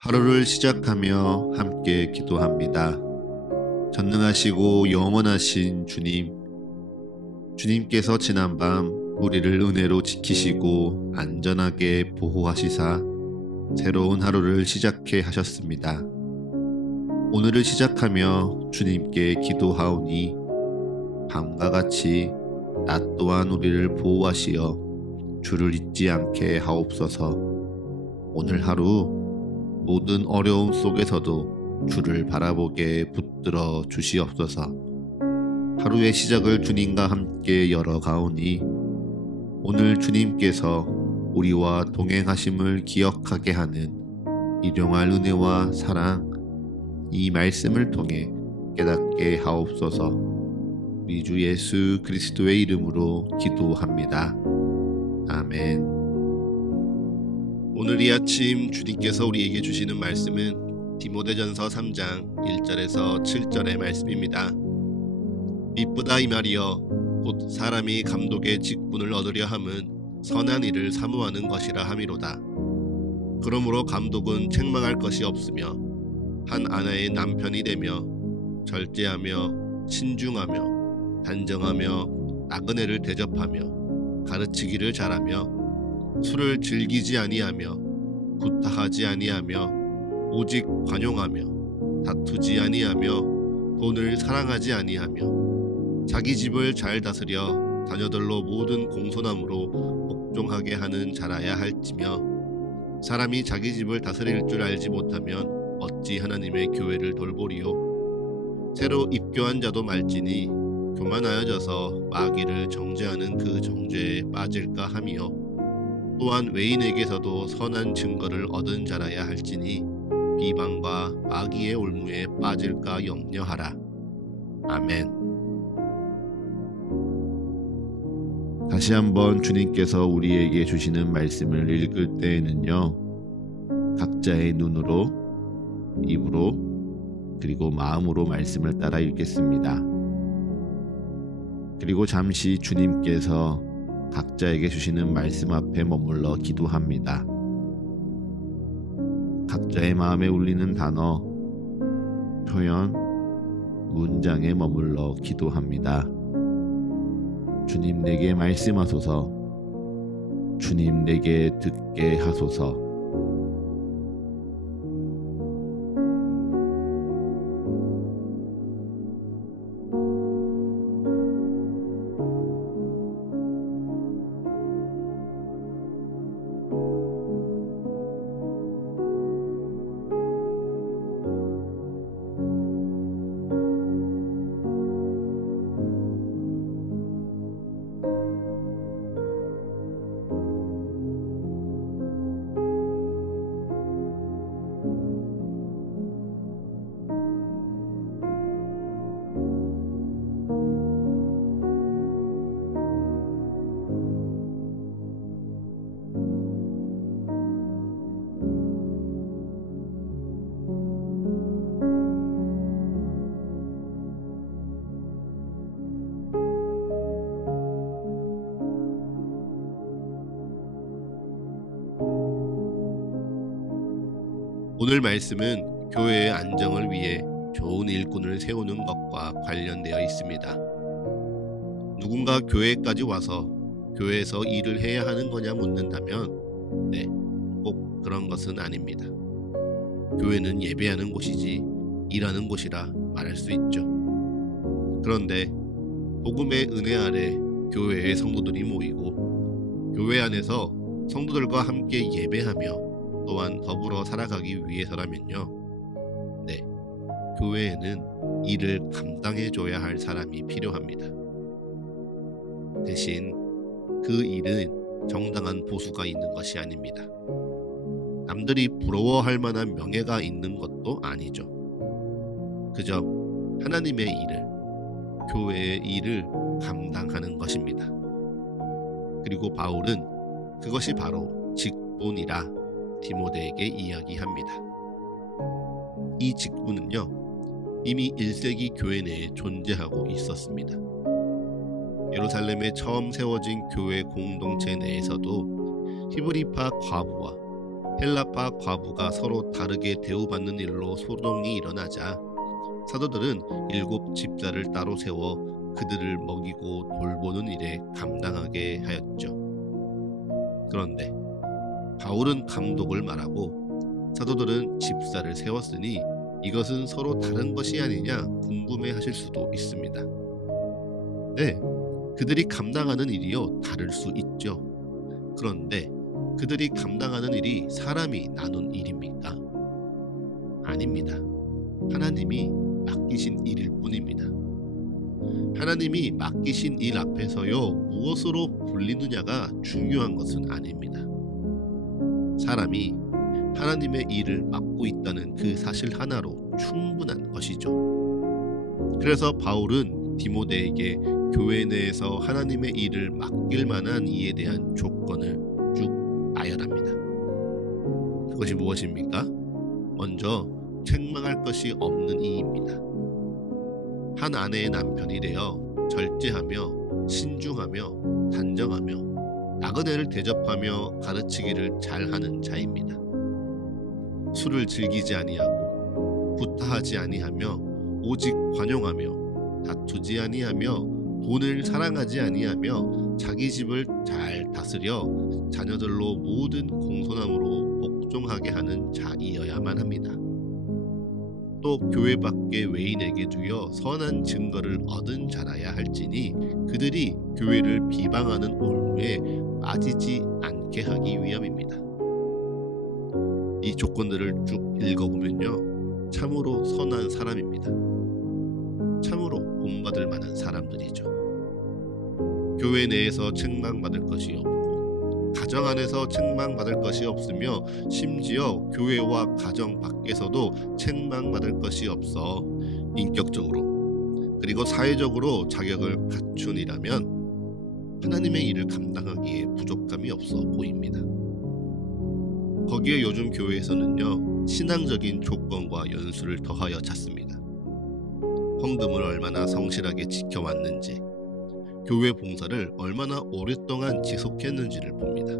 하루를 시작하며 함께 기도합니다. 전능하시고 영원하신 주님, 주님께서 지난밤 우리를 은혜로 지키시고 안전하게 보호하시사 새로운 하루를 시작해 하셨습니다. 오늘을 시작하며 주님께 기도하오니 밤과 같이 낮 또한 우리를 보호하시어 주를 잊지 않게 하옵소서. 오늘 하루 모든 어려움 속에서도 주를 바라보게 붙들어 주시옵소서. 하루의 시작을 주님과 함께 열어가오니 오늘 주님께서 우리와 동행하심을 기억하게 하는 일용할 은혜와 사랑, 이 말씀을 통해 깨닫게 하옵소서. 우리 주 예수 그리스도의 이름으로 기도합니다. 아멘. 오늘 이 아침 주님께서 우리에게 주시는 말씀은 디모데전서 3장 1절에서 7절의 말씀입니다. 미쁘다 이 말이여 곧 사람이 감독의 직분을 얻으려 함은 선한 일을 사모하는 것이라 함이로다. 그러므로 감독은 책망할 것이 없으며 한 아내의 남편이 되며 절제하며 신중하며 단정하며 나그네를 대접하며 가르치기를 잘하며 술을 즐기지 아니하며 구타하지 아니하며 오직 관용하며 다투지 아니하며 돈을 사랑하지 아니하며 자기 집을 잘 다스려 자녀들로 모든 공손함으로 복종하게 하는 자라야 할지며 사람이 자기 집을 다스릴 줄 알지 못하면 어찌 하나님의 교회를 돌보리요. 새로 입교한 자도 말지니 교만하여져서 마귀를 정죄하는 그 정죄에 빠질까 하며 또한 외인에게서도 선한 증거를 얻은 자라야 할지니 비방과 마귀의 올무에 빠질까 염려하라. 아멘. 다시 한번 주님께서 우리에게 주시는 말씀을 읽을 때에는요, 각자의 눈으로, 입으로, 그리고 마음으로 말씀을 따라 읽겠습니다. 그리고 잠시 주님께서 각자에게 주시는 말씀 앞에 머물러 기도합니다. 각자의 마음에 울리는 단어, 표현, 문장에 머물러 기도합니다. 주님 내게 말씀하소서. 주님 내게 듣게 하소서. 오늘 말씀은 교회의 안정을 위해 좋은 일꾼을 세우는 것과 관련되어 있습니다. 누군가 교회까지 와서 교회에서 일을 해야 하는 거냐 묻는다면 네, 꼭 그런 것은 아닙니다. 교회는 예배하는 곳이지 일하는 곳이라 말할 수 있죠. 그런데 복음의 은혜 아래 교회의 성도들이 모이고 교회 안에서 성도들과 함께 예배하며 또한 더불어 살아가기 위해서라면요, 네, 교회에는 일을 감당해줘야 할 사람이 필요합니다. 대신 그 일은 정당한 보수가 있는 것이 아닙니다. 남들이 부러워할 만한 명예가 있는 것도 아니죠. 그저 하나님의 일을, 교회의 일을 감당하는 것입니다. 그리고 바울은 그것이 바로 직분이라 디모데에게 이야기합니다. 이 직분은요, 이미 1세기 교회 내에 존재하고 있었습니다. 예루살렘에 처음 세워진 교회 공동체 내에서도 히브리파 과부와 헬라파 과부가 서로 다르게 대우받는 일로 소동이 일어나자 사도들은 7 집사를 따로 세워 그들을 먹이고 돌보는 일에 감당하게 하였죠. 그런데 바울은 감독을 말하고 사도들은 집사를 세웠으니 이것은 서로 다른 것이 아니냐 궁금해 하실 수도 있습니다. 네, 그들이 감당하는 일이요 다를 수 있죠. 그런데 그들이 감당하는 일이 사람이 나눈 일입니까? 아닙니다. 하나님이 맡기신 일일 뿐입니다. 하나님이 맡기신 일 앞에서요 무엇으로 불리느냐가 중요한 것은 아닙니다. 사람이 하나님의 일을 맡고 있다는 그 사실 하나로 충분한 것이죠. 그래서 바울은 디모데에게 교회 내에서 하나님의 일을 맡길 만한 이에 대한 조건을 쭉 나열합니다. 그것이 무엇입니까? 먼저 책망할 것이 없는 이입니다. 한 아내의 남편이 되어 절제하며 신중하며 단정하며 나그네를 대접하며 가르치기를 잘하는 자입니다. 술을 즐기지 아니하고 구타하지 아니하며 오직 관용하며 다투지 아니하며 돈을 사랑하지 아니하며 자기 집을 잘 다스려 자녀들로 모든 공손함으로 복종하게 하는 자이어야만 합니다. 또 교회 밖의 외인에게 두어 선한 증거를 얻은 자라야 할지니 그들이 교회를 비방하는 올무에 빠지지 않게 하기 위함입니다. 이 조건들을 쭉 읽어보면요 참으로 선한 사람입니다. 참으로 본받을 만한 사람들이죠. 교회 내에서 책망받을 것이 없고 가정 안에서 책망받을 것이 없으며 심지어 교회와 가정 밖에서도 책망받을 것이 없어 인격적으로 그리고 사회적으로 자격을 갖춘 이라면 하나님의 일을 감당하기에 부족함이 없어 보입니다. 거기에 요즘 교회에서는요 신앙적인 조건과 연수를 더하여 찾습니다. 헌금을 얼마나 성실하게 지켜왔는지, 교회 봉사를 얼마나 오랫동안 지속했는지를 봅니다.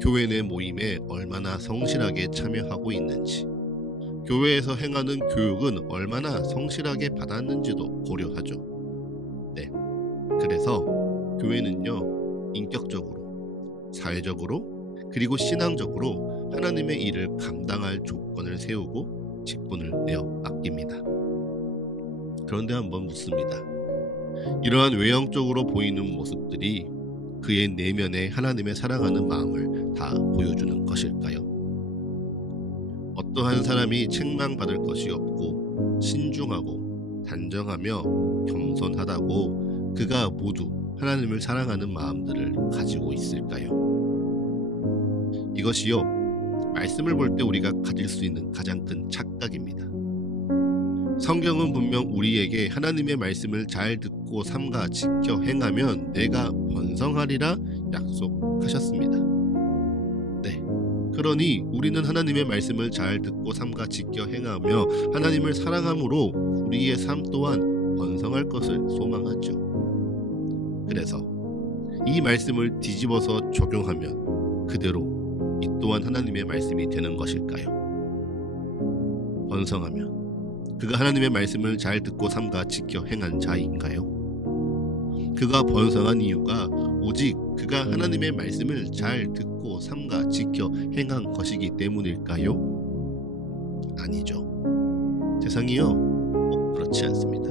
교회 내 모임에 얼마나 성실하게 참여하고 있는지, 교회에서 행하는 교육은 얼마나 성실하게 받았는지도 고려하죠. 네, 그래서 교회는요 인격적으로, 사회적으로, 그리고 신앙적으로 하나님의 일을 감당할 조건을 세우고 직분을 내어 맡깁니다. 그런데 한번 묻습니다. 이러한 외형적으로 보이는 모습들이 그의 내면에 하나님의 사랑하는 마음을 다 보여주는 것일까요? 어떠한 사람이 책망받을 것이 없고 신중하고 단정하며 겸손하다고 그가 모두 하나님을 사랑하는 마음들을 가지고 있을까요? 이것이요 말씀을 볼 때 우리가 가질 수 있는 가장 큰 착각입니다. 성경은 분명 우리에게 하나님의 말씀을 잘 듣고 삼가 지켜 행하면 내가 번성하리라 약속하셨습니다. 네, 그러니 우리는 하나님의 말씀을 잘 듣고 삼가 지켜 행하며 하나님을 사랑함으로 우리의 삶 또한 번성할 것을 소망하죠. 그래서 이 말씀을 뒤집어서 적용하면 그대로 이 또한 하나님의 말씀이 되는 것일까요? 번성하면 그가 하나님의 말씀을 잘 듣고 삼가 지켜 행한 자인가요? 그가 번성한 이유가 오직 그가 하나님의 말씀을 잘 듣고 삼가 지켜 행한 것이기 때문일까요? 아니죠. 세상이요 꼭 그렇지 않습니다.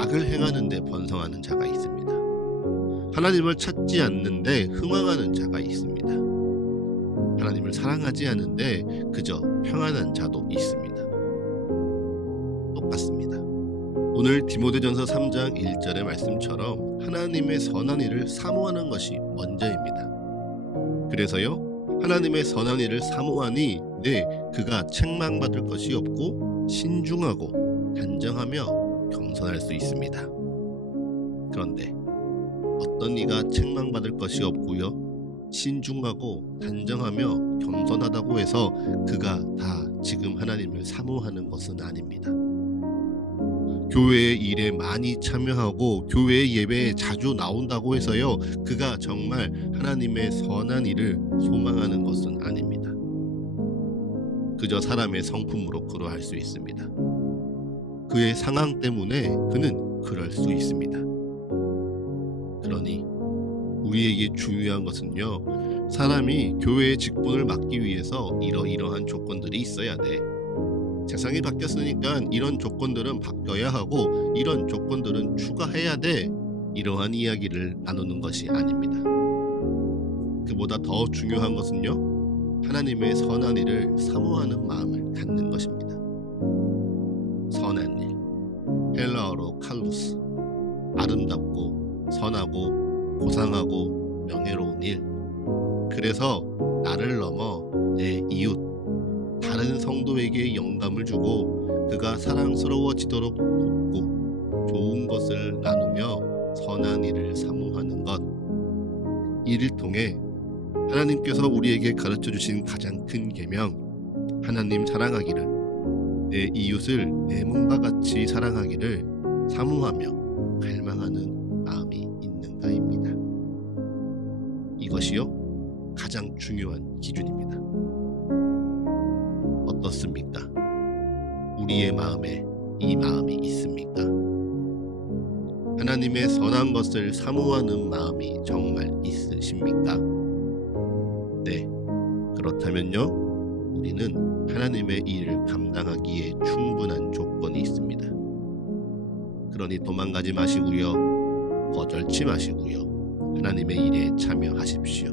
악을 행하는데 번성하는 자가 있습니다. 하나님을 찾지 않는데 흥황하는 자가 있습니다. 하나님을 사랑하지 않는데 그저 평안한 자도 있습니다. 똑같습니다. 오늘 디모데전서 3장 1절의 말씀처럼 하나님의 선한 일을 사모하는 것이 먼저입니다. 그래서요 하나님의 선한 일을 사모하니 그가 책망받을 것이 없고 신중하고 단정하며 겸손할 수 있습니다. 그런데 어떤 이가 책망받을 것이 없고요 신중하고 단정하며 겸손하다고 해서 그가 다 지금 하나님을 사모하는 것은 아닙니다. 교회 일에 많이 참여하고 교회 예배에 자주 나온다고 해서요, 그가 정말 하나님의 선한 일을 소망하는 것은 아닙니다. 그저 사람의 성품으로 그러할 수 있습니다. 그의 상황 때문에 그는 그럴 수 있습니다. 그러니 우리에게 중요한 것은요, 사람이 교회의 직분을 맡기 위해서 이러이러한 조건들이 있어야 돼. 세상이 바뀌었으니까 이런 조건들은 바뀌어야 하고 이런 조건들은 추가해야 돼. 이러한 이야기를 나누는 것이 아닙니다. 그보다 더 중요한 것은요, 하나님의 선한 일을 사모하는 마음을 갖는 것입니다. 선한 일, 헬라어로 칼루스, 아름답고 선하고 고상하고 명예로운 일. 그래서 나를 넘어 내 이웃, 다른 성도에게 영감을 주고 그가 사랑스러워지도록 돕고 좋은 것을 나누며 선한 일을 사모하는 것. 이를 통해 하나님께서 우리에게 가르쳐 주신 가장 큰 계명, 하나님 사랑하기를, 내 이웃을 내 몸과 같이 사랑하기를 사모하며 갈망하는 마음이 있는가입니다. 이것이요, 가장 중요한 기준입니다. 어떻습니까? 우리의 마음에 이 마음이 있습니까? 하나님의 선한 것을 사모하는 마음이 정말 있으십니까? 네, 그렇다면요, 우리는 하나님의 일을 감당하기에 충분한 조건이 있습니다. 그러니 도망가지 마시고요, 거절치 마시고요, 하나님의 일에 참여하십시오.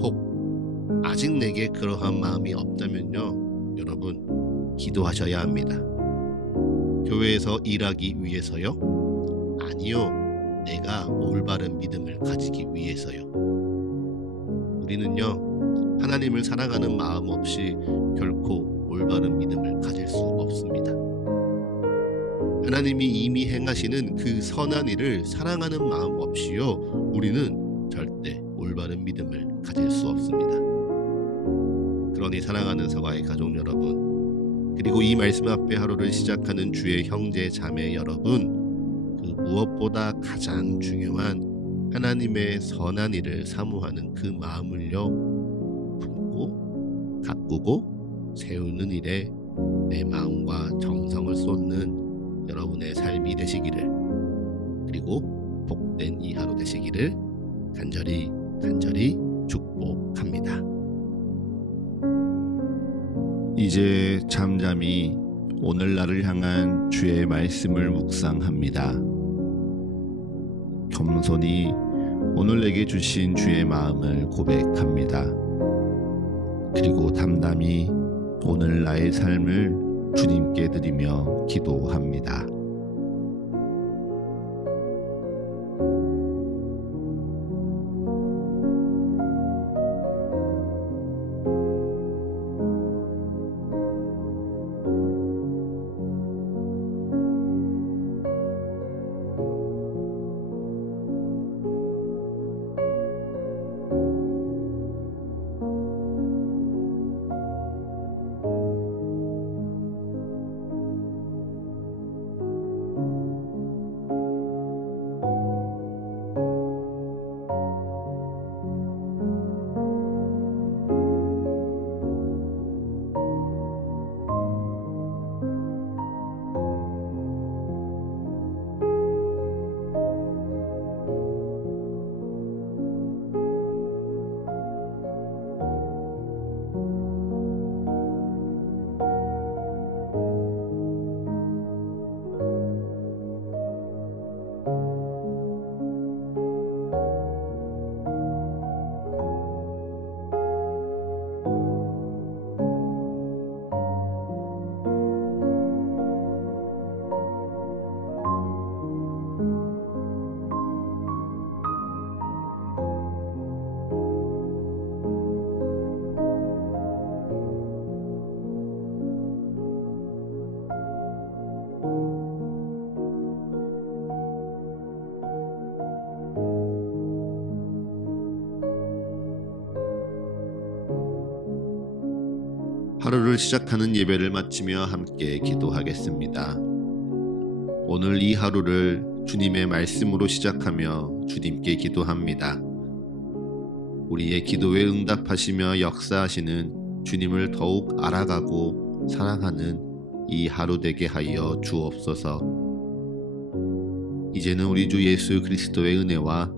혹 아직 내게 그러한 마음이 없다면요, 여러분 기도하셔야 합니다. 교회에서 일하기 위해서요? 아니요, 내가 올바른 믿음을 가지기 위해서요. 우리는요, 하나님을 사랑하는 마음 없이 결코 올바른 믿음을 가질 수 없습니다. 하나님이 이미 행하시는 그 선한 일을 사랑하는 마음 없이요, 우리는 절대 올바른 믿음을 가질 수 없습니다. 그러니 사랑하는 서가의 가족 여러분, 그리고 이 말씀 앞에 하루를 시작하는 주의 형제 자매 여러분, 그 무엇보다 가장 중요한 하나님의 선한 일을 사모하는 그 마음을요, 품고 가꾸고 세우는 일에 내 마음과 정성을 쏟는 여러분의 삶이 되시기를, 그리고 복된 이 하루 되시기를 간절히 축복합니다. 이제 잠잠히 오늘날을 향한 주의 말씀을 묵상합니다. 겸손히 오늘 내게 주신 주의 마음을 고백합니다. 그리고 담담히 오늘 나의 삶을 주님께 드리며 기도합니다. 하루를 시작하는 예배를 마치며 함께 기도하겠습니다. 오늘 이 하루를 주님의 말씀으로 시작하며 주님께 기도합니다. 우리의 기도에 응답하시며 역사하시는 주님을 더욱 알아가고 사랑하는 이 하루 되게 하여 주옵소서. 이제는 우리 주 예수 그리스도의 은혜와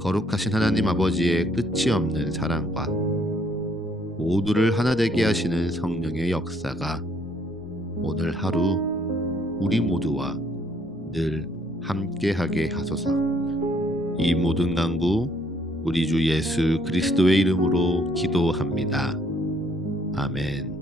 거룩하신 하나님 아버지의 끝이 없는 사랑과 모두를 하나 되게 하시는 성령의 역사가 오늘 하루 우리 모두와 늘 함께하게 하소서. 이 모든 간구 우리 주 예수 그리스도의 이름으로 기도합니다. 아멘.